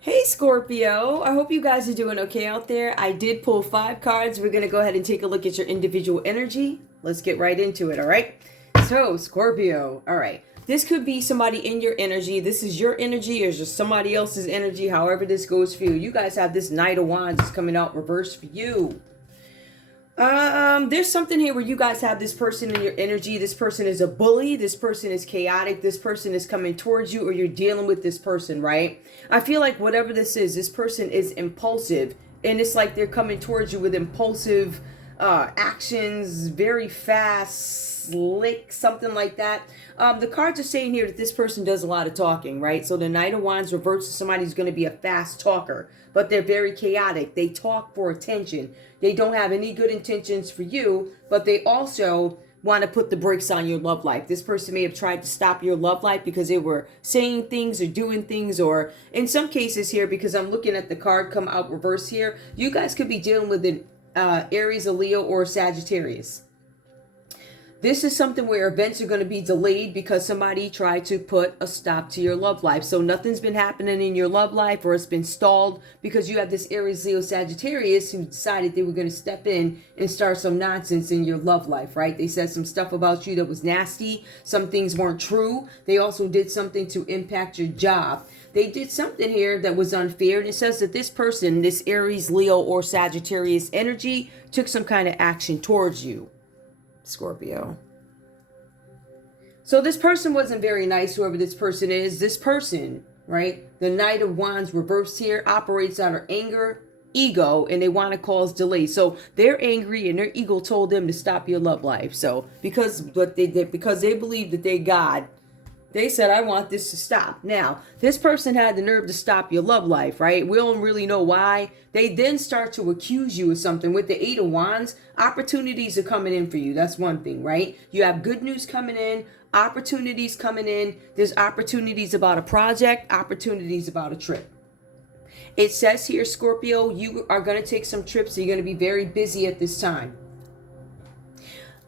Hey Scorpio, I hope you guys are doing okay out there. I did pull 5 cards. We're going to go ahead and take a look at your individual energy. Let's get right into it, all right? So, Scorpio, all right. This could be somebody in your energy. This is your energy or just somebody else's energy, however this goes for you. You guys have this Knight of Wands coming out reversed for you. There's something here where you guys have this person in your energy. This person is a bully. This person is chaotic. This person is coming towards you, or you're dealing with this person, right? I feel like whatever this person is impulsive, and it's like they're coming towards you with impulsive actions, very fast, slick, something like that. The cards are saying here that this person does a lot of talking, right? So the Knight of Wands reverts to somebody who's going to be a fast talker, but they're very chaotic. They talk for attention. They don't have any good intentions for you, but they also want to put the brakes on your love life. This person may have tried to stop your love life because they were saying things or doing things, or in some cases here, because I'm looking at the card come out reverse here, you guys could be dealing with an Aries, a Leo, or a Sagittarius. This is something where events are going to be delayed because somebody tried to put a stop to your love life. So nothing's been happening in your love life, or it's been stalled because you have this Aries, Leo, Sagittarius who decided they were going to step in and start some nonsense in your love life, right? They said some stuff about you that was nasty. Some things weren't true. They also did something to impact your job. They did something here that was unfair, and it says that this person, this Aries, Leo, or Sagittarius energy, took some kind of action towards you, Scorpio. So this person wasn't very nice, whoever this person is. This person, right, the Knight of Wands reversed here, operates out of anger, ego, and they want to cause delay. So they're angry and their ego told them to stop your love life. So because they believe that they're God, they said, I want this to stop. Now, this person had the nerve to stop your love life, right? We don't really know why. They then start to accuse you of something. With the 8 of Wands, opportunities are coming in for you. That's one thing, right? You have good news coming in, opportunities coming in. There's opportunities about a project, opportunities about a trip. It says here, Scorpio, you are going to take some trips. So you're going to be very busy at this time.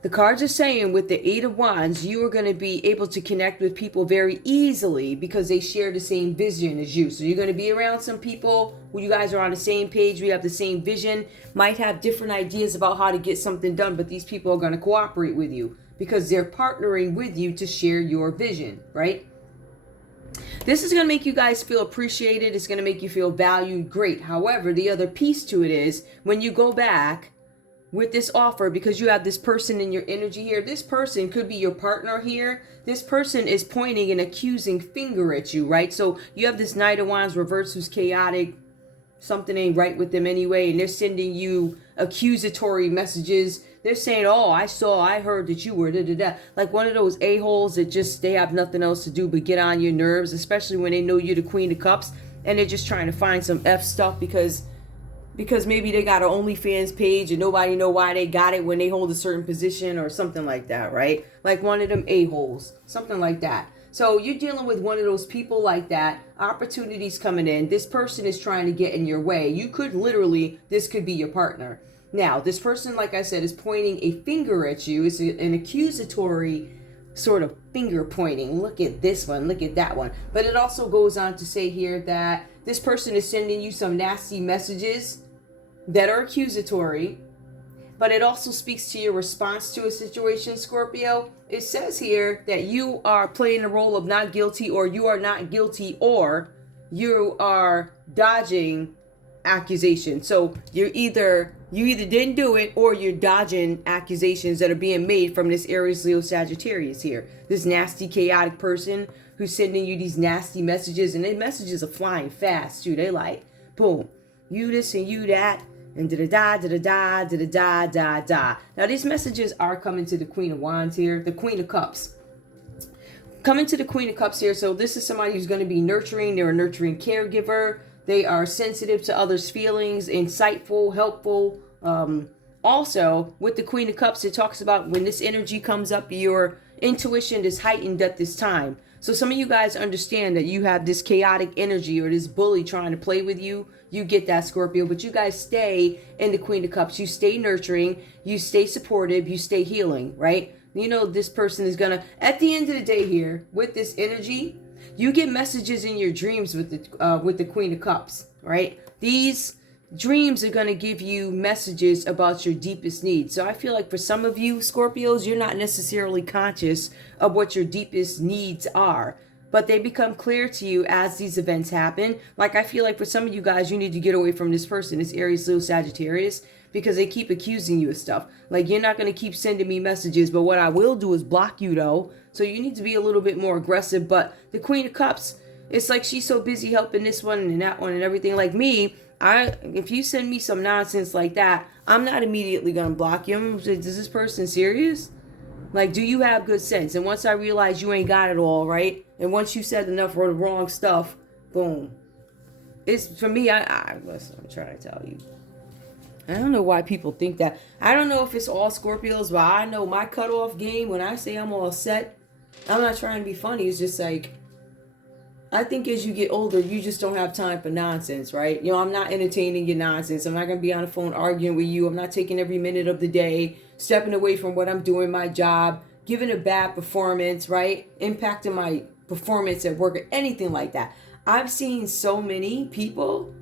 The cards are saying with the 8 of Wands, you are going to be able to connect with people very easily because they share the same vision as you. So you're going to be around some people who you guys are on the same page. We have the same vision, might have different ideas about how to get something done, but these people are going to cooperate with you because they're partnering with you to share your vision, right? This is going to make you guys feel appreciated. It's going to make you feel valued. Great. However, the other piece to it is when you go back with this offer, because you have this person in your energy here, this person could be your partner here. This person is pointing an accusing finger at you, right? So you have this Knight of Wands reverse who's chaotic. Something ain't right with them anyway, and they're sending you accusatory messages. They're saying, oh, I heard that you were da-da-da. Like one of those a-holes that just, they have nothing else to do but get on your nerves, especially when they know you're the Queen of Cups, and they're just trying to find some F stuff because maybe they got an OnlyFans page and nobody know why they got it when they hold a certain position or something like that, right? Like one of them a-holes, something like that. So you're dealing with one of those people like that. Opportunities coming in. This person is trying to get in your way. You could literally, this could be your partner. Now, this person, like I said, is pointing a finger at you. It's an accusatory sort of finger pointing. Look at this one. Look at that one. But it also goes on to say here that this person is sending you some nasty messages that are accusatory, but it also speaks to your response to a situation, Scorpio. It says here that you are playing the role of not guilty, or you are not guilty, or you are dodging accusation. So you either didn't do it, or you're dodging accusations that are being made from this Aries, Leo, Sagittarius here. This nasty, chaotic person who's sending you these nasty messages, and the messages are flying fast too. They like, boom, you this and you that, and da-da-da, da-da-da, da-da-da, da-da. Now these messages are coming to the Queen of Wands here, the Queen of Cups. Coming to the Queen of Cups here, so this is somebody who's going to be nurturing. They're a nurturing caregiver. They are sensitive to others' feelings, insightful, helpful. Also, with the Queen of Cups, it talks about when this energy comes up, your intuition is heightened at this time. So some of you guys understand that you have this chaotic energy or this bully trying to play with you. You get that, Scorpio, but you guys stay in the Queen of Cups. You stay nurturing, you stay supportive, you stay healing, right? You know, this person is gonna, at the end of the day here, with this energy, You get messages in your dreams with the Queen of Cups, right? These dreams are going to give you messages about your deepest needs. So I feel like for some of you Scorpios, you're not necessarily conscious of what your deepest needs are, but they become clear to you as these events happen. Like I feel like for some of you guys, you need to get away from this person, this Aries, Leo, Sagittarius, because they keep accusing you of stuff. Like, you're not going to keep sending me messages, but what I will do is block you though. So you need to be a little bit more aggressive. But the Queen of Cups, it's like she's so busy helping this one and that one and everything. Like me, if you send me some nonsense like that, I'm not immediately going to block you. Is this person serious? Like, do you have good sense? And once I realize you ain't got it all, right? And once you said enough for the wrong stuff, boom. It's, for me, listen, I'm trying to tell you. I don't know why people think that. I don't know if it's all Scorpios, but I know my cutoff game, when I say I'm all set, I'm not trying to be funny. It's just like, I think as you get older, you just don't have time for nonsense, right? You know, I'm not entertaining your nonsense. I'm not going to be on the phone arguing with you. I'm not taking every minute of the day, stepping away from what I'm doing, my job, giving a bad performance, right? Impacting my performance at work or anything like that. I've seen so many people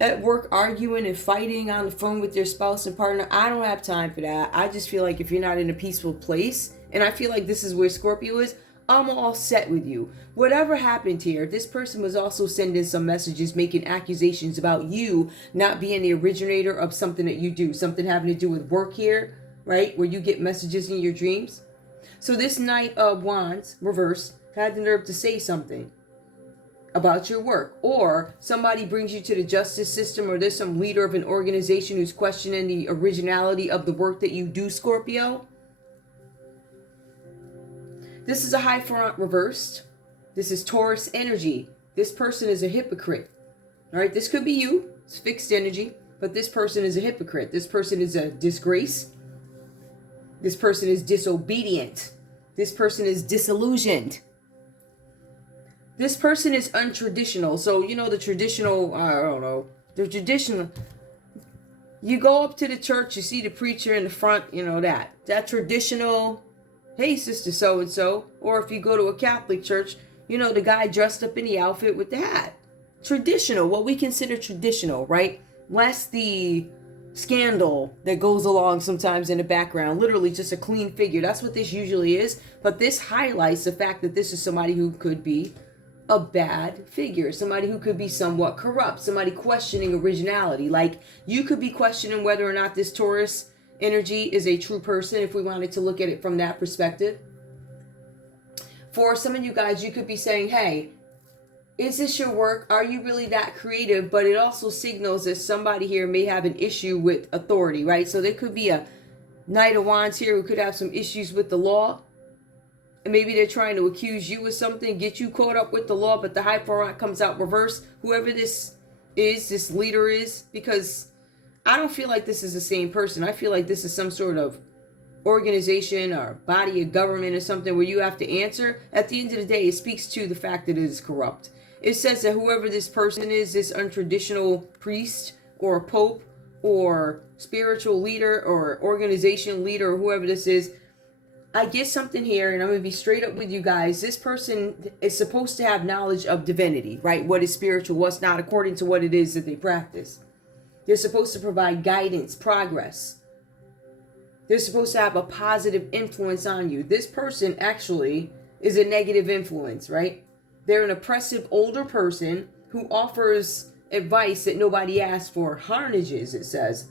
at work arguing and fighting on the phone with their spouse and partner. I don't have time for that. I just feel like if you're not in a peaceful place, and I feel like this is where Scorpio is, I'm all set with you. Whatever happened here, this person was also sending some messages, making accusations about you not being the originator of something that you do, something having to do with work here, right? Where you get messages in your dreams. So this Knight of Wands, reversed, had the nerve to say something about your work, or somebody brings you to the justice system, or there's some leader of an organization who's questioning the originality of the work that you do, Scorpio. This is a High Front reversed. This is Taurus energy. This person is a hypocrite. All right, this could be you. It's fixed energy, but this person is a hypocrite. This person is a disgrace. This person is disobedient. This person is disillusioned. This person is untraditional. So, you know, the traditional, the traditional, you go up to the church, you see the preacher in the front, you know, that traditional, hey, sister so-and-so. Or if you go to a Catholic church, you know, the guy dressed up in the outfit with the hat. Traditional, what we consider traditional, right? Less the scandal that goes along sometimes in the background. Literally just a clean figure. That's what this usually is. But this highlights the fact that this is somebody who could be a bad figure, somebody who could be somewhat corrupt, somebody questioning originality. Like, you could be questioning whether or not this Taurus energy is a true person, if we wanted to look at it from that perspective. For some of you guys, you could be saying, hey, is this your work? Are you really that creative? But it also signals that somebody here may have an issue with authority, right? So there could be a Knight of Wands here who could have some issues with the law. And maybe they're trying to accuse you of something, get you caught up with the law, but the High Front comes out reverse. Whoever this is, this leader is, because I don't feel like this is the same person. I feel like this is some sort of organization or body of government or something where you have to answer. At the end of the day, it speaks to the fact that it is corrupt. It says that whoever this person is, this untraditional priest or pope or spiritual leader or organization leader or whoever this is, I get something here, and I'm going to be straight up with you guys. This person is supposed to have knowledge of divinity, right? What is spiritual, what's not, according to what it is that they practice. They're supposed to provide guidance, progress. They're supposed to have a positive influence on you. This person actually is a negative influence, right? They're an oppressive older person who offers advice that nobody asked for. Harnages, it says.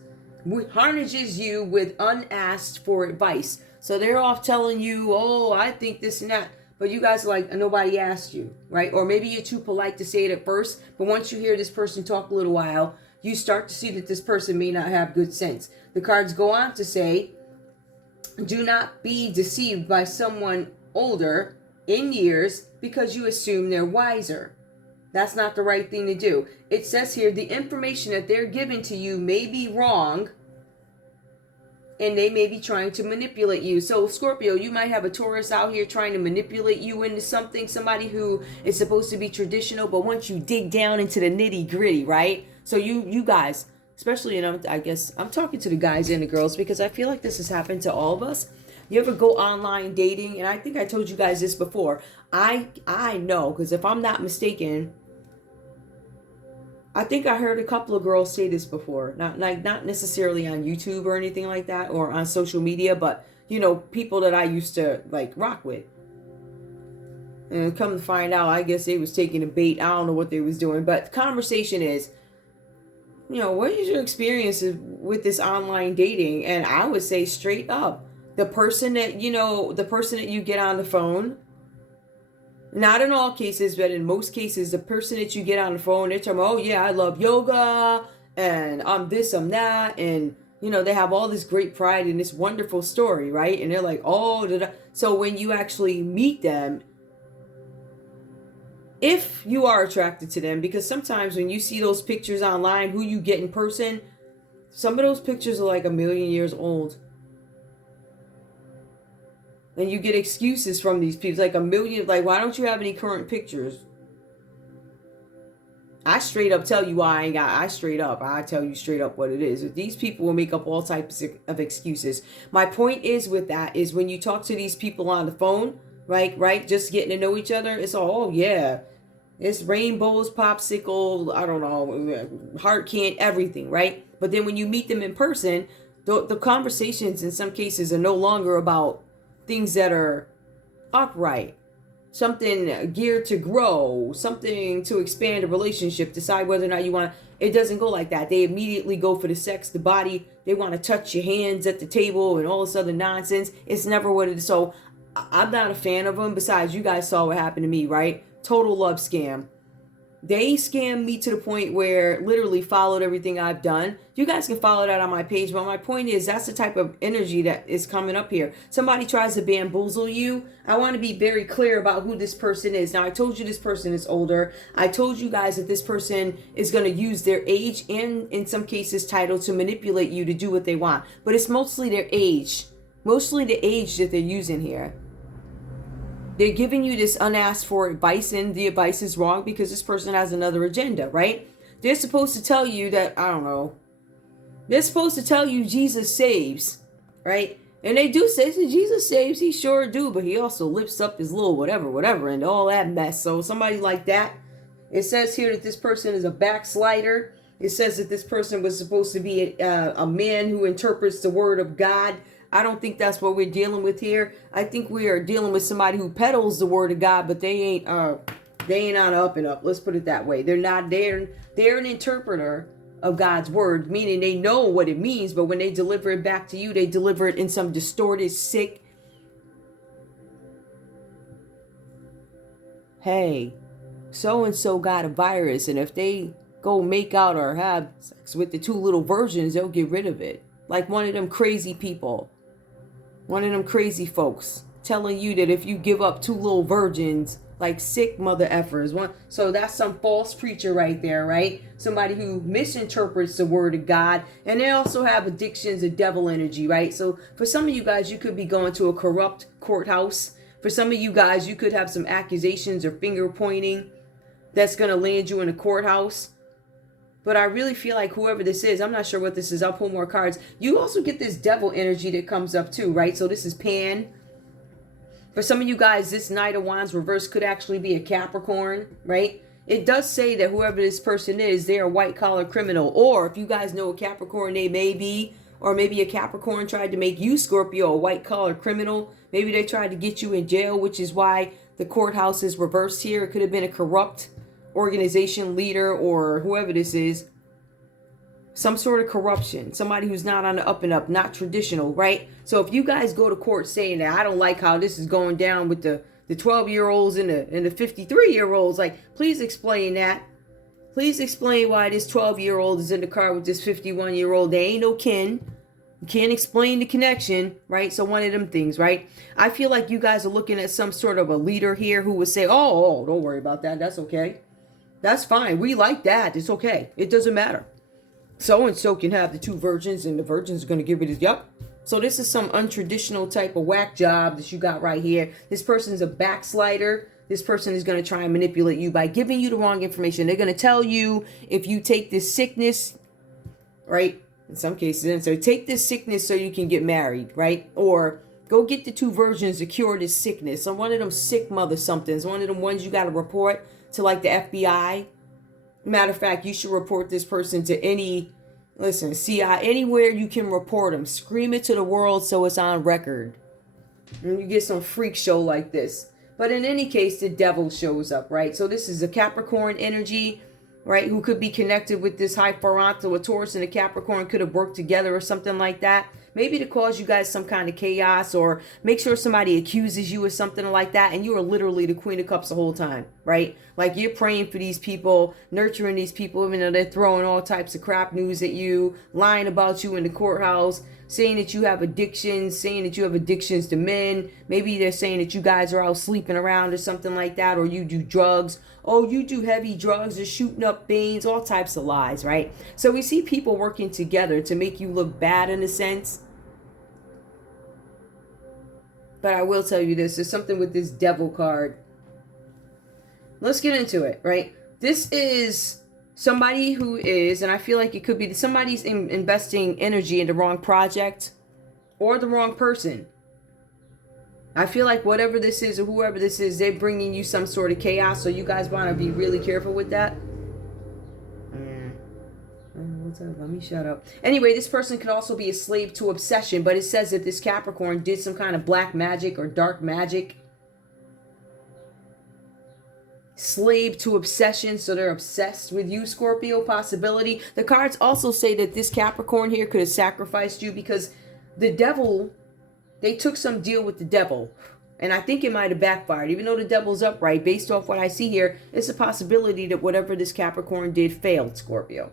Harnages you with unasked for advice. So they're off telling you, oh, I think this and that. But you guys are like, nobody asked you, right? Or maybe you're too polite to say it at first. But once you hear this person talk a little while, you start to see that this person may not have good sense. The cards go on to say, do not be deceived by someone older in years because you assume they're wiser. That's not the right thing to do. It says here, the information that they're giving to you may be wrong, and they may be trying to manipulate you. So Scorpio, you might have a Taurus out here trying to manipulate you into something, somebody who is supposed to be traditional, but once you dig down into the nitty gritty, right? So you guys, especially, I guess I'm talking to the guys and the girls because I feel like this has happened to all of us. You ever go online dating? And I think I told you guys this before. I know, because if I'm not mistaken, I think I heard a couple of girls say this before. Not necessarily on YouTube or anything like that, or on social media, but you know, people that I used to like rock with. And come to find out, I guess they was taking a bait. I don't know what they was doing, but the conversation is, you know, what is your experience with this online dating? And I would say straight up, the person that you get on the phone, not in all cases, but in most cases, the person that you get on the phone, they're talking, oh yeah, I love yoga, and I'm this, I'm that, and you know, they have all this great pride in this wonderful story, right? And they're like, oh, so when you actually meet them, if you are attracted to them, because sometimes when you see those pictures online, who you get in person, some of those pictures are like 1,000,000 years old. And you get excuses from these people, like 1,000,000, like, why don't you have any current pictures? I straight up tell you why I tell you straight up what it is. These people will make up all types of excuses. My point is with that is when you talk to these people on the phone, right, just getting to know each other, it's all, oh yeah, it's rainbows, popsicle, I don't know, heart can't, everything, right? But then when you meet them in person, the conversations in some cases are no longer about things that are upright, something geared to grow, something to expand a relationship, decide whether or not you want to. It doesn't go like that. They immediately go for the sex, the body. They want to touch your hands at the table and all this other nonsense. It's never what it is. So I'm not a fan of them. Besides, you guys saw what happened to me, right? Total love scam. They scammed me to the point where literally followed everything I've done. You guys can follow that on my page. But my point is, that's the type of energy that is coming up here. Somebody tries to bamboozle you. I want to be very clear about who this person is. Now, I told you this person is older. I told you guys that this person is going to use their age and, in some cases, title to manipulate you to do what they want. But it's mostly their age. Mostly the age that they're using here. They're giving you this unasked for advice, and the advice is wrong because this person has another agenda, right? They're supposed to tell you that, I don't know, they're supposed to tell you Jesus saves, right? And they do say Jesus saves, he sure do, but he also lifts up his little whatever, and all that mess. So somebody like that, it says here that this person is a backslider. It says that this person was supposed to be a man who interprets the word of God. I don't think that's what we're dealing with here. I think we are dealing with somebody who peddles the word of God, but they ain't on up and up. Let's put it that way. They're not there. They're an interpreter of God's word, meaning they know what it means, but when they deliver it back to you, they deliver it in some distorted, sick, hey, so-and-so got a virus, and if they go make out or have sex with the two little virgins, they'll get rid of it. Like one of them crazy people. One of them crazy folks telling you that if you give up two little virgins, like sick mother effers. So that's some false preacher right there, right? Somebody who misinterprets the word of God. And they also have addictions of devil energy, right? So for some of you guys, you could be going to a corrupt courthouse. For some of you guys, you could have some accusations or finger pointing that's going to land you in a courthouse. But I really feel like whoever this is, I'm not sure what this is. I'll pull more cards. You also get this devil energy that comes up too, right? So this is Pan. For some of you guys, this Knight of Wands reverse could actually be a Capricorn, right? It does say that whoever this person is, they're a white-collar criminal. Or if you guys know a Capricorn, they may be. Or maybe a Capricorn tried to make you, Scorpio, a white-collar criminal. Maybe they tried to get you in jail, which is why the courthouse is reversed here. It could have been a corrupt organization leader or whoever this is, some sort of corruption, somebody who's not on the up and up, not traditional, right? So if you guys go to court saying that I don't like how this is going down with the 12-year-olds and the 53-year-olds, like, please explain that. Please explain why this 12-year-old is in the car with this 51-year-old. They ain't no kin. You can't explain the connection, right? So one of them things, right? I feel like you guys are looking at some sort of a leader here who would say, oh, don't worry about that. That's okay. That's fine. We like that. It's okay. It doesn't matter. So-and-so can have the two virgins, and the virgin's going to give it his, yup. So this is some untraditional type of whack job that you got right here. This person's a backslider. This person is going to try and manipulate you by giving you the wrong information. They're going to tell you if you take this sickness, right? In some cases, and so take this sickness so you can get married, right? Or Go get the 2 versions to cure this sickness. Or one of them sick mother somethings. One of them ones you got to report to like the FBI. Matter of fact, you should report this person to any, listen, CI, anywhere you can report them. Scream it to the world so it's on record. And you get some freak show like this. But in any case, the devil shows up, right? So this is a Capricorn energy, right? Who could be connected with this high Toronto, a Taurus and a Capricorn could have worked together or something like that. Maybe to cause you guys some kind of chaos, or make sure somebody accuses you or something like that, and you are literally the Queen of Cups the whole time, right? Like you're praying for these people, nurturing these people, even though they're throwing all types of crap news at you, lying about you in the courthouse, saying that you have addictions, saying that you have addictions to men. Maybe they're saying that you guys are out sleeping around or something like that, or you do drugs. Oh, you do heavy drugs or shooting up things, all types of lies, right? So we see people working together to make you look bad in a sense. But I will tell you this, there's something with this devil card. Let's get into it, right? This is somebody who is, and I feel like it could be somebody's investing energy in the wrong project or the wrong person. I feel like whatever this is or whoever this is, they're bringing you some sort of chaos. So you guys want to be really careful with that. Let me shut up. Anyway, this person could also be a slave to obsession, but it says that this Capricorn did some kind of black magic or dark magic. Slave to obsession, so they're obsessed with you, Scorpio, possibility. The cards also say that this Capricorn here could have sacrificed you because the devil, they took some deal with the devil. And I think it might have backfired. Even though the devil's upright, based off what I see here, it's a possibility that whatever this Capricorn did failed, Scorpio.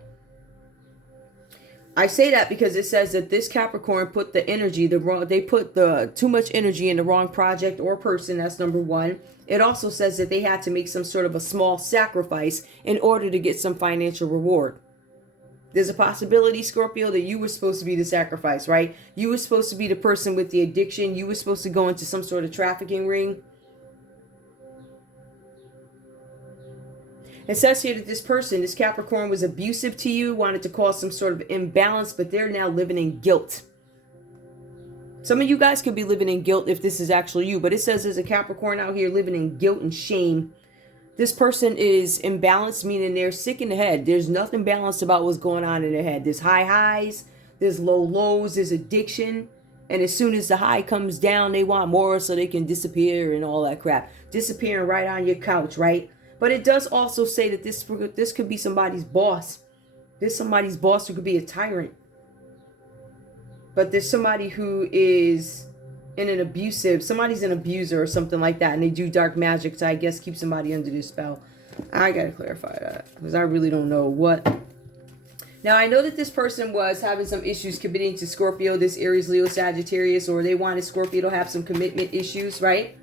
I say that because it says that this Capricorn put the energy, they put the too much energy in the wrong project or person. That's number one. It also says that they had to make some sort of a small sacrifice in order to get some financial reward. There's a possibility, Scorpio, that you were supposed to be the sacrifice, right? You were supposed to be the person with the addiction. You were supposed to go into some sort of trafficking ring. It says here that this person, this Capricorn, was abusive to you, wanted to cause some sort of imbalance, but they're now living in guilt. Some of you guys could be living in guilt if this is actually you, but it says there's a Capricorn out here living in guilt and shame. This person is imbalanced, meaning they're sick in the head. There's nothing balanced about what's going on in their head. There's high highs, there's low lows, there's addiction. And as soon as the high comes down, they want more so they can disappear and all that crap. Disappearing right on your couch, right? But it does also say that this could be somebody's boss. There's somebody's boss who could be a tyrant. But there's somebody who is in an somebody's an abuser or something like that. And they do dark magic to, I guess, keep somebody under this spell. I got to clarify that because I really don't know what. Now, I know that this person was having some issues committing to Scorpio, this Aries, Leo, Sagittarius, or they wanted Scorpio to have some commitment issues, right?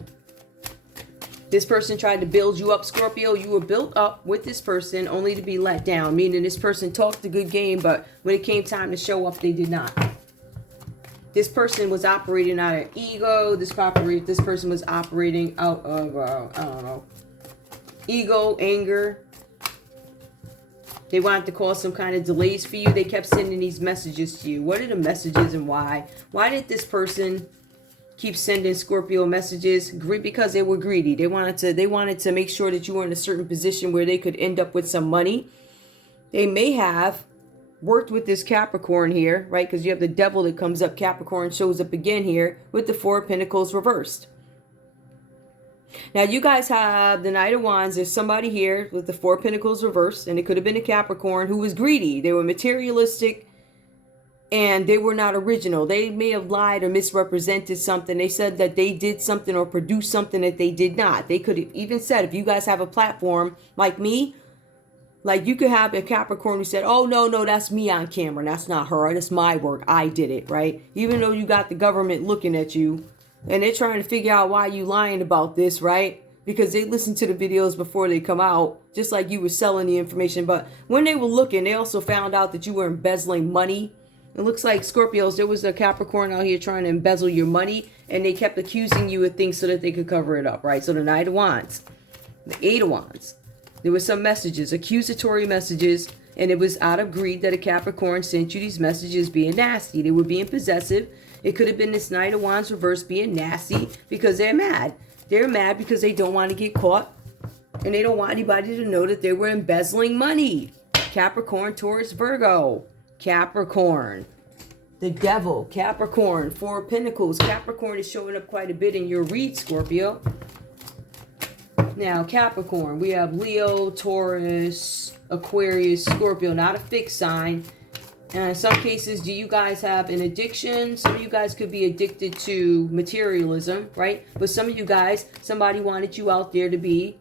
This person tried to build you up, Scorpio. You were built up with this person only to be let down. Meaning this person talked a good game, but when it came time to show up, they did not. This person was operating out of ego. This person was operating out of, I don't know, ego, anger. They wanted to cause some kind of delays for you. They kept sending these messages to you. What are the messages and why? Why did this person keep sending Scorpio messages? Because they were greedy. They wanted to make sure that you were in a certain position where they could end up with some money. They may have worked with this Capricorn here, right? Because you have the devil that comes up. Capricorn shows up again here with the Four of Pentacles reversed. Now you guys have the Knight of Wands. There's somebody here with the Four of Pentacles reversed, and it could have been a Capricorn who was greedy. They were materialistic. And they were not original. They may have lied or misrepresented something. They said that they did something or produced something that they did not. They could have even said, if you guys have a platform like me, like you could have a Capricorn who said, oh, no, that's me on camera. That's not her. That's my work. I did it, right? Even though you got the government looking at you and they're trying to figure out why you lying about this, right? Because they listen to the videos before they come out, just like you were selling the information. But when they were looking, they also found out that you were embezzling money. It looks like Scorpios, there was a Capricorn out here trying to embezzle your money, and they kept accusing you of things so that they could cover it up, right? So the Knight of Wands, the Eight of Wands, there were some messages, accusatory messages, and it was out of greed that a Capricorn sent you these messages being nasty. They were being possessive, It could have been this Knight of Wands reverse being nasty because they're mad. They're mad because they don't want to get caught. And they don't want anybody to know that they were embezzling money. Capricorn, Taurus, Virgo. Capricorn. The Devil. Capricorn. Four of Pentacles. Capricorn is showing up quite a bit in your read, Scorpio. Now, Capricorn. We have Leo, Taurus, Aquarius, Scorpio. Not a fixed sign. In some cases, do you guys have an addiction? Some of you guys could be addicted to materialism, right? But some of you guys, somebody wanted you out there to be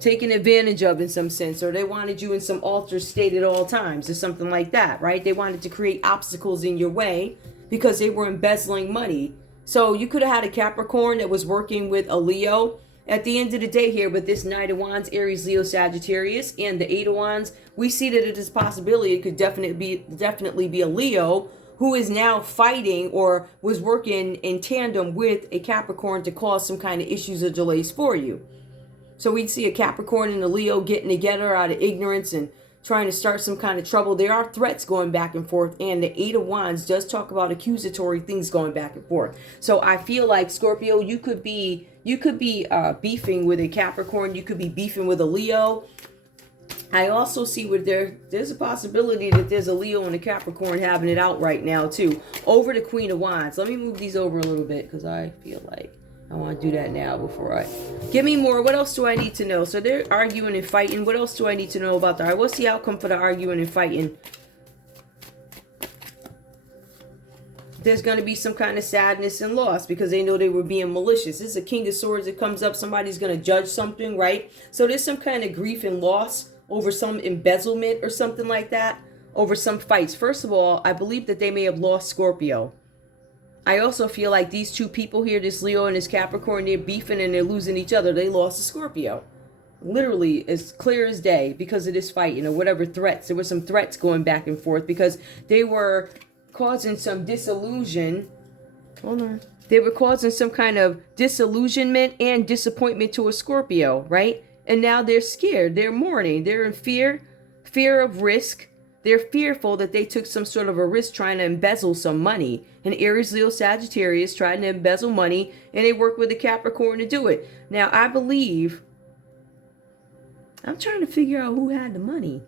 taken advantage of in some sense, or they wanted you in some altered state at all times, or something like that, right? They wanted to create obstacles in your way because they were embezzling money. So you could have had a Capricorn that was working with a Leo. At the end of the day here, with this Knight of Wands, Aries, Leo, Sagittarius, and the Eight of Wands, we see that it is a possibility it could definitely be a Leo who is now fighting or was working in tandem with a Capricorn to cause some kind of issues or delays for you. So we'd see a Capricorn and a Leo getting together out of ignorance and trying to start some kind of trouble. There are threats going back and forth, and the Eight of Wands does talk about accusatory things going back and forth. So I feel like, Scorpio, you could be beefing with a Capricorn. You could be beefing with a Leo. I also see where there's a possibility that there's a Leo and a Capricorn having it out right now too, over the Queen of Wands. Let me move these over a little bit because I feel like I want to do that now before I... Give me more. What else do I need to know? So they're arguing and fighting. What else do I need to know about that? All right, what's the outcome for the arguing and fighting? There's going to be some kind of sadness and loss because they know they were being malicious. This is a King of Swords that comes up. Somebody's going to judge something, right? So there's some kind of grief and loss over some embezzlement or something like that, over some fights. First of all, I believe that they may have lost Scorpio. I also feel like these two people here, this Leo and this Capricorn, they're beefing and they're losing each other. They lost to Scorpio. Literally as clear as day because of this fight, whatever threats. There were some threats going back and forth because they were causing some disillusion. Hold on. They were causing some kind of disillusionment and disappointment to a Scorpio, right? And now they're scared. They're mourning. They're in fear of risk. They're fearful that they took some sort of a risk trying to embezzle some money. And Aries, Leo, Sagittarius trying to embezzle money, and they work with a Capricorn to do it. Now, I believe, I'm trying to figure out who had the money.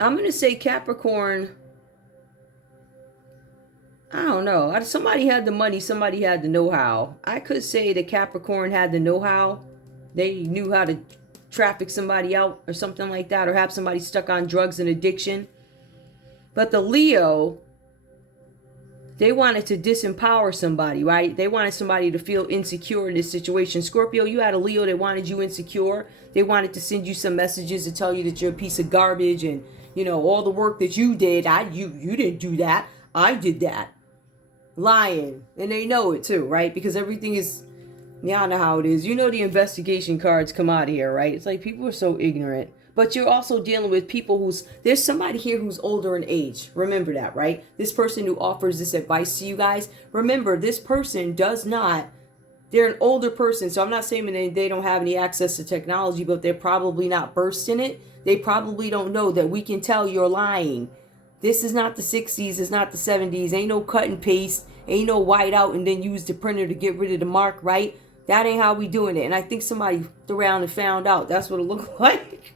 I'm going to say Capricorn. I don't know. Somebody had the money. Somebody had the know-how. I could say that Capricorn had the know-how. They knew how to traffic somebody out or something like that, or have somebody stuck on drugs and addiction. But the Leo, they wanted to disempower somebody, right? They wanted somebody to feel insecure in this situation. Scorpio, you had a Leo that wanted you insecure. They wanted to send you some messages to tell you that you're a piece of garbage and, all the work that you did, you didn't do that. I did that. Lying. And they know it too, right? Because everything is... Yeah, I know how it is. The investigation cards come out of here, right? It's like people are so ignorant. But you're also dealing with people there's somebody here who's older in age. Remember that, right? This person who offers this advice to you guys. Remember, this person they're an older person. So I'm not saying that they don't have any access to technology, but they're probably not versed in it. They probably don't know that we can tell you're lying. This is not the 60s. It's not the 70s. Ain't no cut and paste. Ain't no white out and then use the printer to get rid of the mark, right? That ain't how we doing it. And I think somebody looked around and found out. That's what it looked like.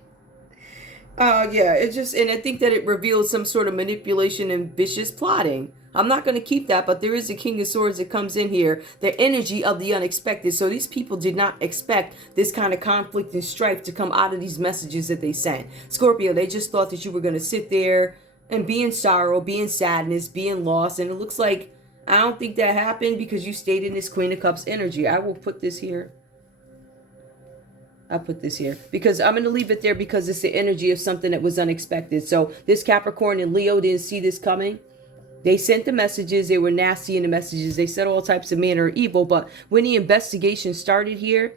Yeah, and I think that it reveals some sort of manipulation and vicious plotting. I'm not going to keep that, but there is a King of Swords that comes in here. The energy of the unexpected. So these people did not expect this kind of conflict and strife to come out of these messages that they sent. Scorpio, they just thought that you were going to sit there and be in sorrow, be in sadness, be in loss. And it looks like I don't think that happened because you stayed in this Queen of Cups energy. I will put this here. I'll put this here because I'm going to leave it there because it's the energy of something that was unexpected. So this Capricorn and Leo didn't see this coming. They sent the messages. They were nasty in the messages. They said all types of manner of evil. But when the investigation started here,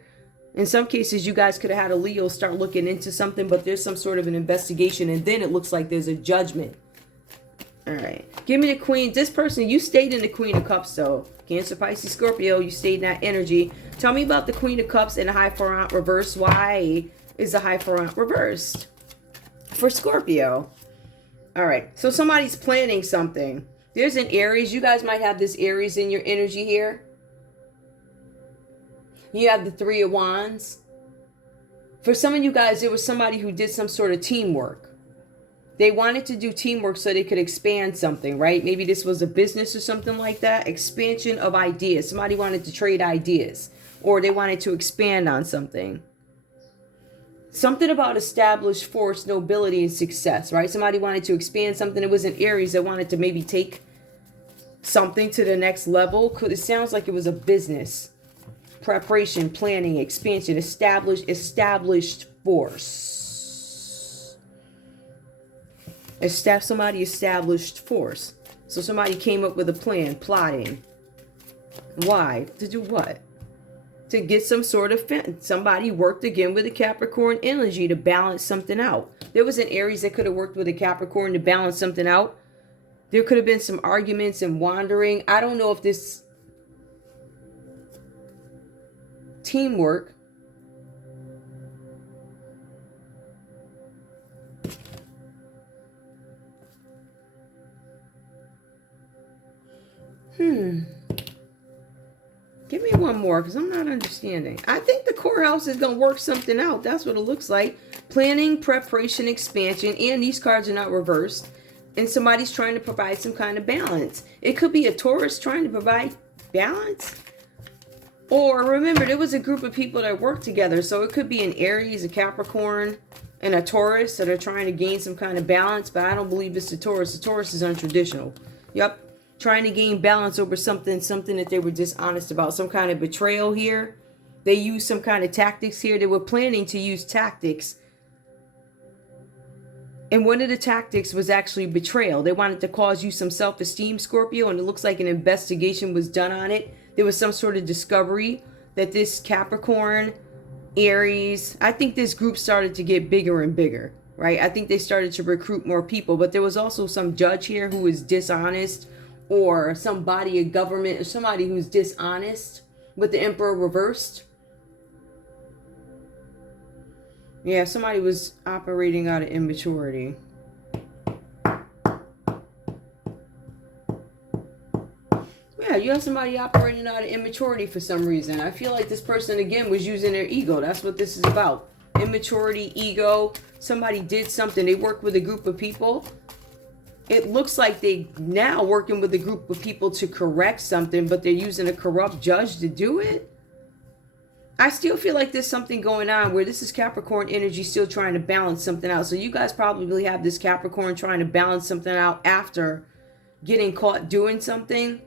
in some cases, you guys could have had a Leo start looking into something, but there's some sort of an investigation. And then it looks like there's a judgment. All right. Give me the Queen. This person, you stayed in the Queen of Cups, though. Cancer, Pisces, Scorpio, you stayed in that energy. Tell me about the Queen of Cups and the Hierophant reversed. Why is the Hierophant reversed? for Scorpio. All right. So somebody's planning something. There's an Aries. You guys might have this Aries in your energy here. You have the Three of Wands. For some of you guys, there was somebody who did some sort of teamwork. They wanted to do teamwork so they could expand something, right? Maybe this was a business or something like that. Expansion of ideas. Somebody wanted to trade ideas, or they wanted to expand on something. Something about established force, nobility, and success, right? Somebody wanted to expand something. It was an Aries that wanted to maybe take something to the next level. It sounds like it was a business. Preparation, planning, expansion, established force. Somebody established force. So somebody came up with a plan, plotting. Why? To do what? To get some sort of somebody worked again with a Capricorn energy to balance something out. There was an Aries that could have worked with a Capricorn to balance something out. There could have been some arguments and wandering. I don't know if this teamwork Give me one more, because I'm not understanding. I think the courthouse is going to work something out. That's what it looks like. Planning, preparation, expansion, and these cards are not reversed. And somebody's trying to provide some kind of balance. It could be a Taurus trying to provide balance. Or remember, there was a group of people that worked together. So it could be an Aries, a Capricorn, and a Taurus that are trying to gain some kind of balance. But I don't believe it's the Taurus. The Taurus is untraditional. Yep. Trying to gain balance over something that they were dishonest about. Some kind of betrayal here. They used some kind of tactics here. They were planning to use tactics. And one of the tactics was actually betrayal. They wanted to cause you some self-esteem, Scorpio. And it looks like an investigation was done on it. There was some sort of discovery that this Capricorn, Aries, I think this group started to get bigger and bigger, right? I think they started to recruit more people. But there was also some judge here who was dishonest, or some body of government, or somebody who's dishonest, with the Emperor reversed. Yeah, somebody was operating out of immaturity. Yeah, you have somebody operating out of immaturity for some reason. I feel like this person, again, was using their ego. That's what this is about. Immaturity, ego. Somebody did something. They worked with a group of people. It looks like they now working with a group of people to correct something, but they're using a corrupt judge to do it. I still feel like there's something going on where this is Capricorn energy still trying to balance something out. So you guys probably have this Capricorn trying to balance something out after getting caught doing something.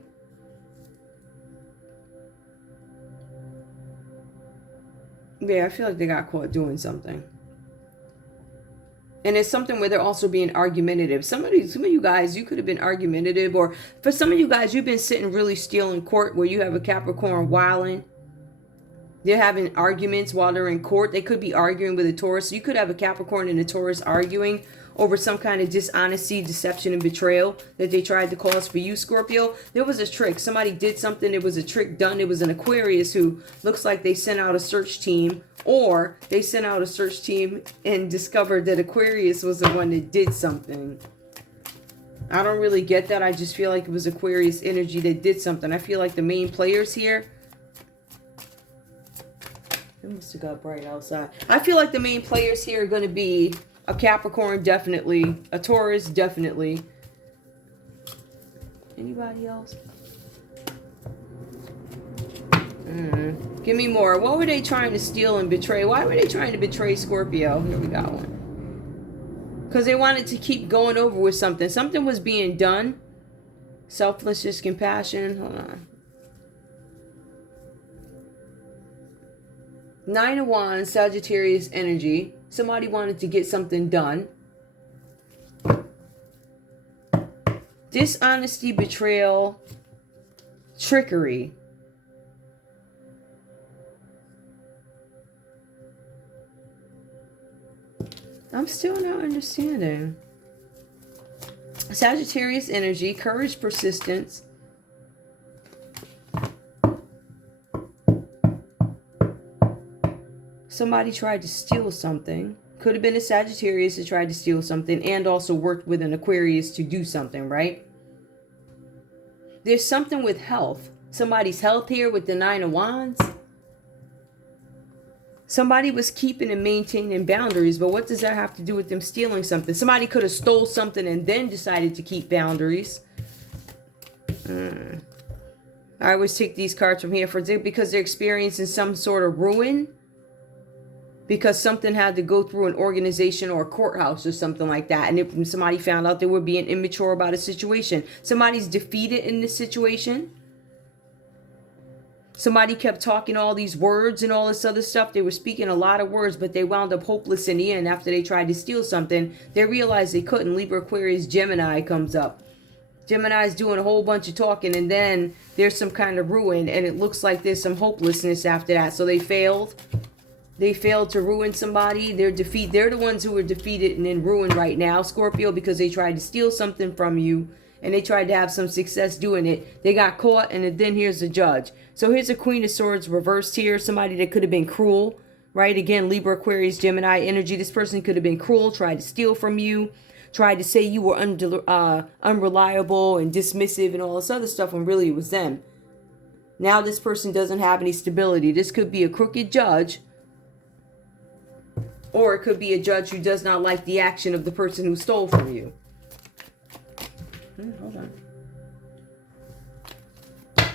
Yeah, I feel like they got caught doing something. And it's something where they're also being argumentative. Some of you guys, you could have been argumentative. Or for some of you guys, you've been sitting really still in court where you have a Capricorn wilding. They're having arguments while they're in court. They could be arguing with a Taurus. So you could have a Capricorn and a Taurus arguing over some kind of dishonesty, deception, and betrayal that they tried to cause for you, Scorpio. There was a trick. Somebody did something. There was a trick done. It was an Aquarius who looks like they sent out a search team. Or they sent out a search team and discovered that Aquarius was the one that did something. I don't really get that. I just feel like it was Aquarius energy that did something. I feel like the main players here... It must have got bright outside. I feel like the main players here are going to be a Capricorn, definitely. A Taurus, definitely. Anybody else? Give me more. What were they trying to steal and betray? Why were they trying to betray Scorpio? Here we got one. Because they wanted to keep going over with something. Something was being done. Selflessness, compassion. Hold on. Nine of Wands, Sagittarius energy. Somebody wanted to get something done. Dishonesty, betrayal, trickery. I'm still not understanding. Sagittarius energy, courage, persistence. Somebody tried to steal something. Could have been a Sagittarius that tried to steal something and also worked with an Aquarius to do something, right? There's something with health. Somebody's health here with the Nine of Wands. Somebody was keeping and maintaining boundaries, but what does that have to do with them stealing something? Somebody could have stole something and then decided to keep boundaries. I always take these cards from here because they're experiencing some sort of ruin. Because something had to go through an organization or a courthouse or something like that. And if somebody found out they were being immature about a situation. Somebody's defeated in this situation. Somebody kept talking all these words and all this other stuff. They were speaking a lot of words, but they wound up hopeless in the end after they tried to steal something. They realized they couldn't. Libra, Aquarius, Gemini comes up. Gemini's doing a whole bunch of talking, and then there's some kind of ruin, and it looks like there's some hopelessness after that. So they failed. They failed to ruin somebody. They're the ones who are defeated and in ruin right now, Scorpio, because they tried to steal something from you and they tried to have some success doing it. They got caught, and then here's the judge. So here's a Queen of Swords reversed here. Somebody that could have been cruel, right? Again, Libra, Aquarius, Gemini energy. This person could have been cruel, tried to steal from you, tried to say you were unreliable and dismissive and all this other stuff when really it was them. Now this person doesn't have any stability. This could be a crooked judge. Or it could be a judge who does not like the action of the person who stole from you. Hold on.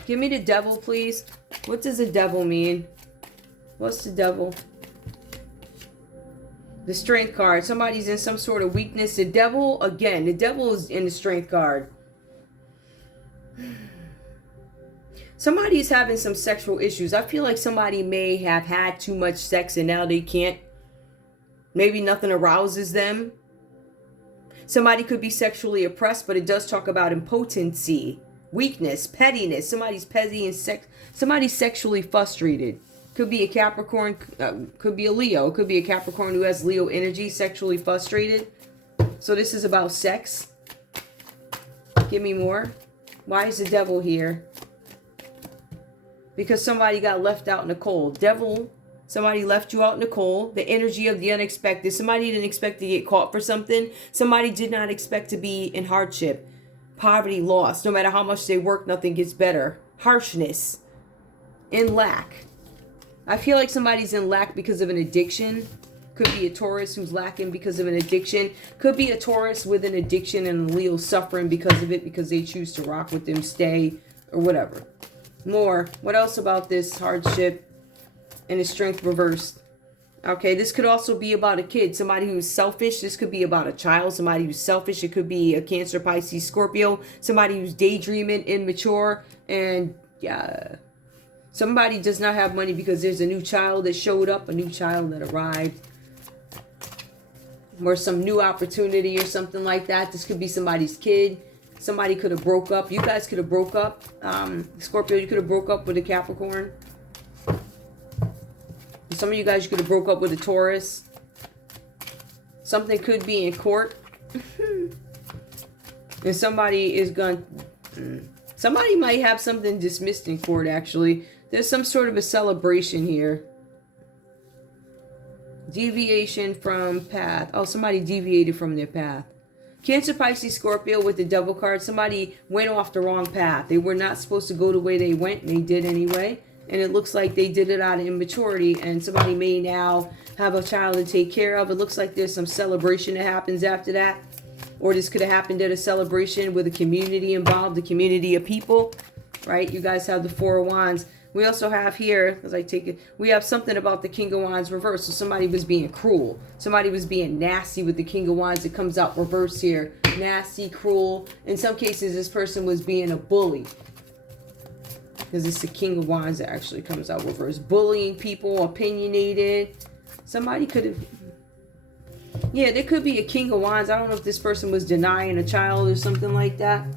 Give me the devil, please. What does the devil mean? What's the devil? The strength card. Somebody's in some sort of weakness. The devil, again, the devil is in the strength card. Somebody's having some sexual issues. I feel like somebody may have had too much sex and now they can't. Maybe nothing arouses them. Somebody could be sexually oppressed, but it does talk about impotency, weakness, pettiness. Somebody's petty and somebody's sexually frustrated. Could be a Capricorn, could be a Leo. Could be a Capricorn who has Leo energy, sexually frustrated. So this is about sex. Give me more. Why is the devil here? Because somebody got left out in the cold. Devil, somebody left you out in the cold. The energy of the unexpected. Somebody didn't expect to get caught for something. Somebody did not expect to be in hardship. Poverty, loss. No matter how much they work, nothing gets better. Harshness. In lack. I feel like somebody's in lack because of an addiction. Could be a Taurus who's lacking because of an addiction. Could be a Taurus with an addiction and a Leo suffering because of it, because they choose to rock with them, stay, or whatever. More. What else about this hardship and the strength reversed? Okay, this could also be about a kid. Somebody who's selfish. This could be about a child. Somebody who's selfish. It could be a Cancer, Pisces, Scorpio. Somebody who's daydreaming, immature, and yeah. Somebody does not have money because there's a new child that showed up, a new child that arrived, or some new opportunity or something like that. This could be somebody's kid. Somebody could have broke up. You guys could have broke up. Scorpio, you could have broke up with a Capricorn. Some of you guys, you could have broke up with a Taurus. Something could be in court. And somebody is going... Somebody might have something dismissed in court, actually. There's some sort of a celebration here. Deviation from path. Oh, somebody deviated from their path. Cancer, Pisces, Scorpio with the devil card. Somebody went off the wrong path. They were not supposed to go the way they went, and they did anyway. And it looks like they did it out of immaturity, and somebody may now have a child to take care of. It looks like there's some celebration that happens after that. Or this could have happened at a celebration with a community involved, a community of people, right? You guys have the Four of Wands. We also have here, as I take it, we have something about the King of Wands reversed. So somebody was being cruel. Somebody was being nasty with the King of Wands. It comes out reversed here. Nasty, cruel. In some cases, this person was being a bully. Because it's the King of Wands that actually comes out reversed. Bullying people, opinionated. Somebody could have... Yeah, there could be a King of Wands. I don't know if this person was denying a child or something like that.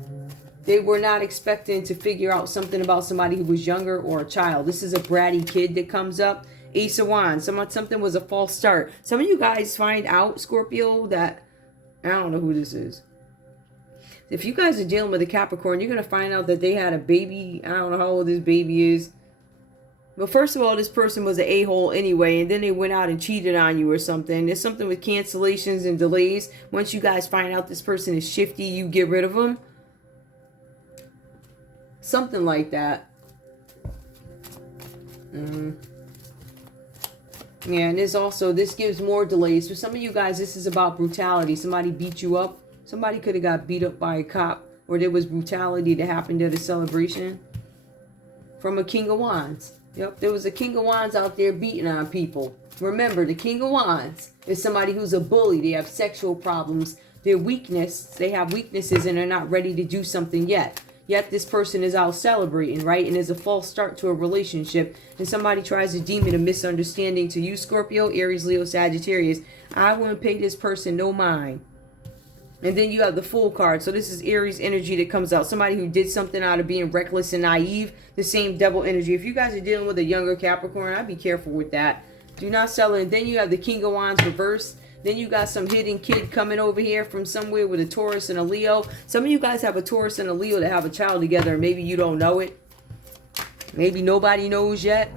They were not expecting to figure out something about somebody who was younger or a child. This is a bratty kid that comes up. Ace of Wands. Something was a false start. Some of you guys find out, Scorpio, that... I don't know who this is. If you guys are dealing with a Capricorn, you're going to find out that they had a baby. I don't know how old this baby is. But first of all, this person was an a-hole anyway, and then they went out and cheated on you or something. There's something with cancellations and delays. Once you guys find out this person is shifty, you get rid of them. Something like that. Yeah, and there's also, this gives more delays. For some of you guys, this is about brutality. Somebody beat you up. Somebody could have got beat up by a cop, or there was brutality that happened at a celebration. From a King of Wands. Yep, there was a King of Wands out there beating on people. Remember, the King of Wands is somebody who's a bully. They have sexual problems. They have weaknesses, and they're not ready to do something yet. Yet this person is out celebrating, right? And there's a false start to a relationship. And somebody tries to deem it a misunderstanding to you, Scorpio, Aries, Leo, Sagittarius. I wouldn't pay this person no mind. And then you have the Fool card. So this is Aries energy that comes out. Somebody who did something out of being reckless and naive. The same Devil energy. If you guys are dealing with a younger Capricorn, I'd be careful with that. Do not sell it. And then you have the King of Wands reversed. Then you got some hidden kid coming over here from somewhere with a Taurus and a Leo. Some of you guys have a Taurus and a Leo that have a child together. Maybe you don't know it. Maybe nobody knows yet.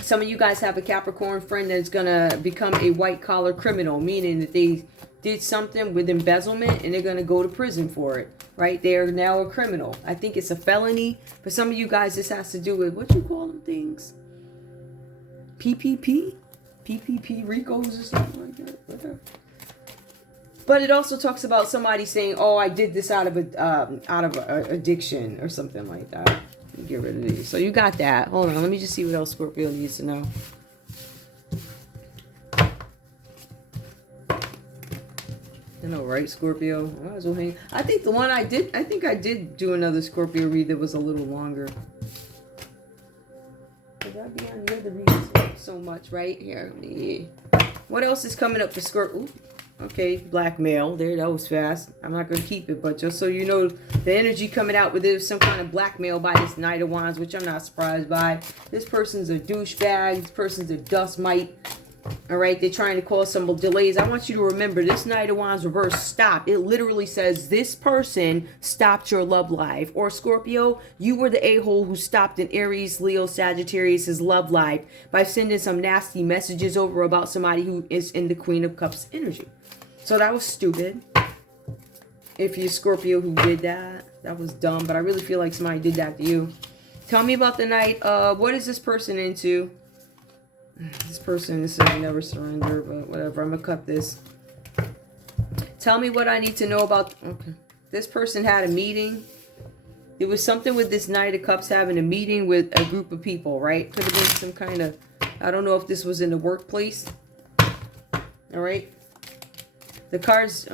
Some of you guys have a Capricorn friend that's going to become a white-collar criminal, meaning that they did something with embezzlement and they're going to go to prison for it, right? They're now a criminal. I think it's a felony. For some of you guys, this has to do with, what you call them things? PPP? PPP Ricos or something like that? Whatever. But it also talks about somebody saying, oh, I did this out of addiction or something like that. Let me get rid of these. So you got that. Hold on. Let me just see what else Scorpio needs to know. I know, right, Scorpio? Might as well hang. I think the one I think I did do another Scorpio read that was a little longer. Could I be on the other reads so much, right? Here, what else is coming up for Scorpio? Okay, blackmail. There, that was fast. I'm not going to keep it, but just so you know, the energy coming out with there's some kind of blackmail by this Knight of Wands, which I'm not surprised by. This person's a douchebag. This person's a dust mite. All right, they're trying to cause some delays. I want you to remember this Knight of Wands reverse stop. It literally says this person stopped your love life. Or Scorpio, you were the a-hole who stopped an Aries, Leo, Sagittarius' love life by sending some nasty messages over about somebody who is in the Queen of Cups energy. So that was stupid. If you're Scorpio who did that, that was dumb. But I really feel like somebody did that to you. Tell me about the Knight. What is this person into? This person is saying never surrender, but whatever. I'm going to cut this. Tell me what I need to know about. Okay. This person had a meeting. There was something with this Knight of Cups having a meeting with a group of people, right? Could have been some kind of, I don't know if this was in the workplace. All right. The cards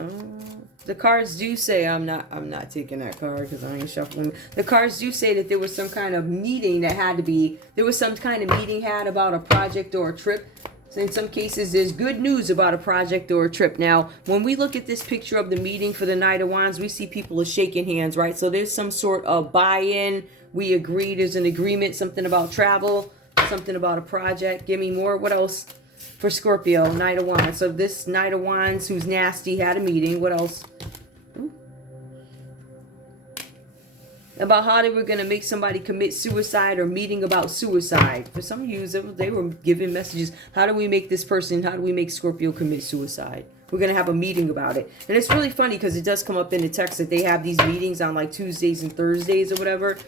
do say, I'm not taking that card because I ain't shuffling. The cards do say that there was some kind of meeting that had to be, there was some kind of meeting had about a project or a trip. So in some cases, there's good news about a project or a trip. Now, when we look at this picture of the meeting for the Knight of Wands, we see people are shaking hands, right? So there's some sort of buy-in. We agree, there's an agreement, something about travel, something about a project. Give me more. What else? For Scorpio, Knight of Wands. So this Knight of Wands who's nasty had a meeting. What else? Ooh. About how they were going to make somebody commit suicide or meeting about suicide. For some of you, they were giving messages. How do we make this person, how do we make Scorpio commit suicide? We're going to have a meeting about it. And it's really funny because it does come up in the text that they have these meetings on like Tuesdays and Thursdays or whatever.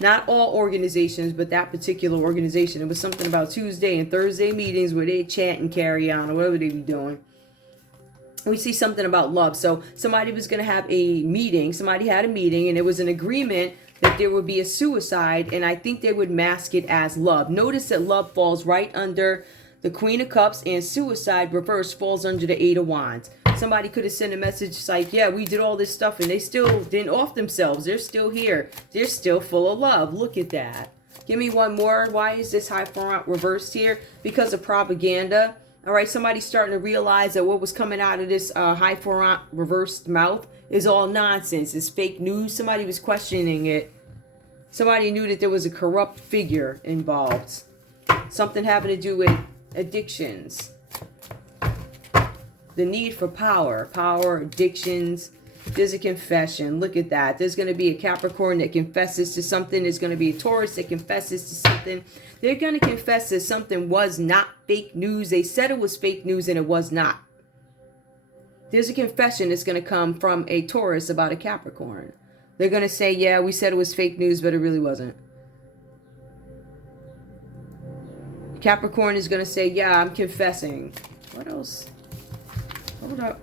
Not all organizations, but that particular organization. It was something about Tuesday and Thursday meetings where they chant and carry on or whatever they be doing. We see something about love. So somebody was going to have a meeting. Somebody had a meeting and it was an agreement that there would be a suicide. And I think they would mask it as love. Notice that love falls right under the Queen of Cups and suicide reverse falls under the Eight of Wands. Somebody could have sent a message like, yeah, we did all this stuff and they still didn't off themselves. They're still here. They're still full of love. Look at that. Give me one more. Why is this Hierophant reversed here? Because of propaganda. All right, somebody's starting to realize that what was coming out of this Hierophant reversed mouth is all nonsense. It's fake news. Somebody was questioning it. Somebody knew that there was a corrupt figure involved. Something having to do with addictions. The need for power, addictions. There's a confession. Look at that. There's going to be a Capricorn that confesses to something. There's going to be a Taurus that confesses to something. They're going to confess that something was not fake news. They said it was fake news and it was not. There's a confession that's going to come from a Taurus about a Capricorn. They're going to say, yeah, we said it was fake news, but it really wasn't. Capricorn is going to say, yeah, I'm confessing. What else? Hold up.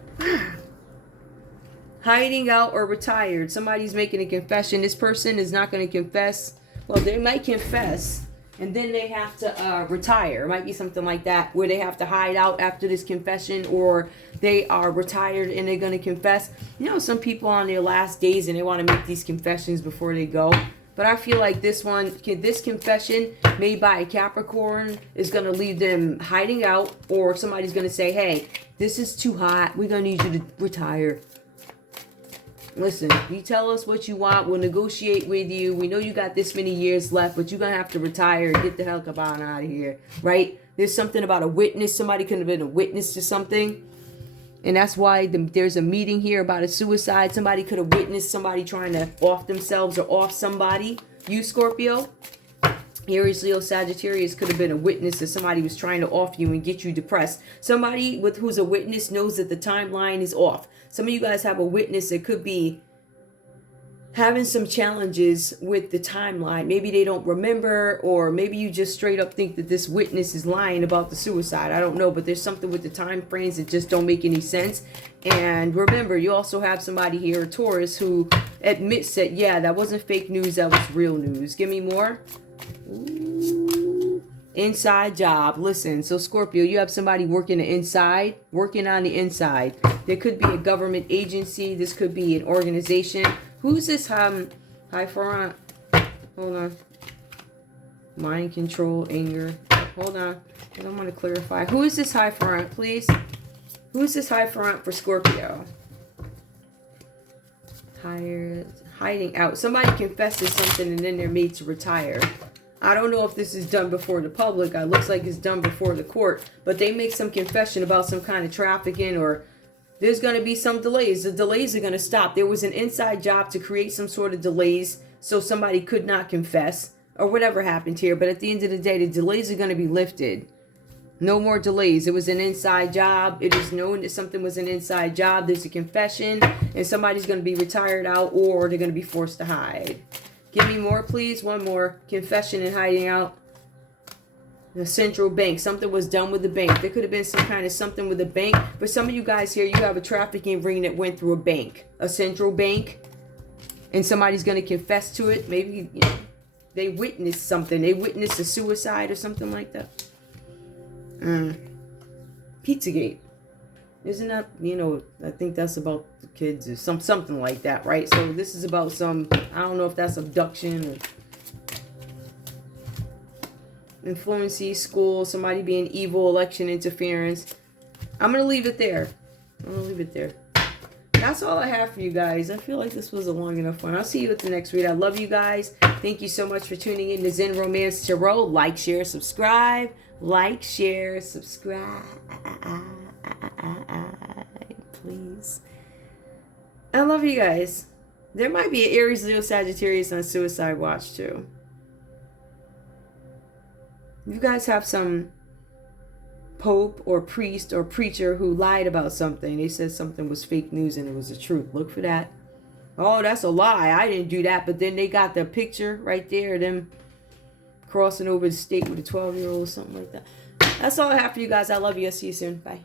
Hiding out or retired. Somebody's making a confession. This person is not going to confess. Well, they might confess and then they have to retire. It might be something like that where they have to hide out after this confession, or they are retired and they're going to confess. You know, some people on their last days and they want to make these confessions before they go. But I feel like this confession made by a Capricorn is going to leave them hiding out, or somebody's going to say, hey, this is too hot. We're going to need you to retire. Listen, you tell us what you want. We'll negotiate with you. We know you got this many years left, but you're going to have to retire and get the hell out of here, right? There's something about a witness. Somebody could have been a witness to something. And that's why there's a meeting here about a suicide. Somebody could have witnessed somebody trying to off themselves or off somebody. You, Scorpio, Aries, Leo, Sagittarius could have been a witness that somebody was trying to off you and get you depressed. Somebody who's a witness knows that the timeline is off. Some of you guys have a witness that could be having some challenges with the timeline. Maybe they don't remember, or maybe you just straight up think that this witness is lying about the suicide. I don't know, but there's something with the time frames that just don't make any sense. And remember, you also have somebody here, a Taurus, who admits that, yeah, that wasn't fake news, that was real news. Give me more. Ooh. Inside job. Listen, so Scorpio, you have somebody working on the inside. There could be a government agency. This could be an organization. Who's this high front? Hold on. Mind control, anger. Hold on. I don't want to clarify. Who is this high front, please? Who is this high front for Scorpio? Hiding out. Somebody confesses something and then they're made to retire. I don't know if this is done before the public. It looks like it's done before the court. But they make some confession about some kind of trafficking, or there's going to be some delays. The delays are going to stop. There was an inside job to create some sort of delays so somebody could not confess, or whatever happened here. But at the end of the day, the delays are going to be lifted. No more delays. It was an inside job. It is known that something was an inside job. There's a confession, and somebody's going to be retired out, or they're going to be forced to hide. Give me more, please. One more. Confession and hiding out. The central bank. Something was done with the bank. There could have been some kind of something with the bank. For some of you guys here, you have a trafficking ring that went through a bank. A central bank. And somebody's going to confess to it. Maybe, you know, they witnessed something. They witnessed a suicide or something like that. Pizzagate. Isn't that, you know, I think that's about the kids or something like that, right? So this is about some, I don't know if that's abduction or influencing school, somebody being evil, election interference. I'm going to leave it there. That's all I have for you guys. I feel like this was a long enough one. I'll see you at the next read. I love you guys. Thank you so much for tuning in to Zen Romance Tarot. Like, share, subscribe. Like, share, subscribe. Please. I love you guys. There might be an Aries, Leo, Sagittarius on suicide watch too. You guys have some pope or priest or preacher who lied about something. They said something was fake news and it was the truth. Look for that. Oh, that's a lie. I didn't do that. But then they got the picture right there, them crossing over the state with a 12-year-old or something like that. That's all I have for you guys. I love you. I'll see you soon. Bye.